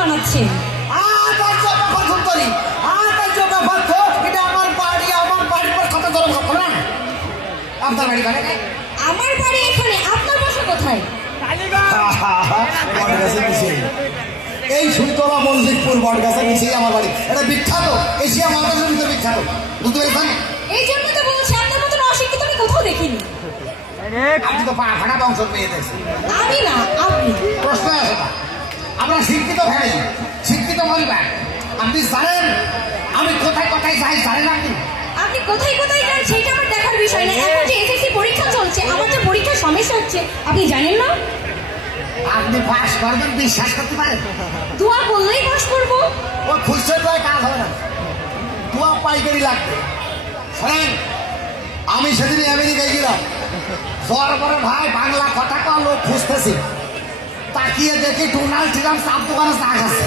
বানাচ্ছেন? আপনার বাড়ি করে আমার বাড়ি এখানে, আপনার বাসা কোথায়? এই সুতরা মল্লিকপুর বটগাছের নিচেই আমার বাড়ি। এটা বিখ্যাত, এশিয়া মহাদেশের ভিতরে বিখ্যাত, বুঝতে পেরেছেন? এই জন্য তো বলছি আপনার মতন অশিক্ষিত আমি কোথাও দেখিনি। আপনি তো পা ফাটা বংশ পেয়ে দেখছেন। আমি না, আপনি। প্রশ্ন আসে না। আমরা শিক্ষিত ফ্যামিলি, শিক্ষিত পরিবার। আপনি জানেন আমি কোথায় কোথায় যাই, জানেন আপনি? আপনি কোথায় কোথায় যান সেটা আমার দেখার বিষয় না। এখন যে এসএসসি পরীক্ষা চলছে, আমার যে পরীক্ষার সমস্যা হচ্ছে, আপনি জানেন না? আপনি পাস করবেন বিশ্বাস করতে পারেন? দোয়া করলেই পাস করবো। ও খুশি হয়ে কাজ হবে না, দোয়া পাইকারি লাগবে। শোনেন, আমি সেদিন আমেরিকায় গেলাম, জ্বর পরে ভাই বাংলা কথা কওয়া লোক খুঁজতেছি, তাকিয়ে দেখি ডোনাল্ড ট্রাম্প চাপ দোকানে চা খাচ্ছে।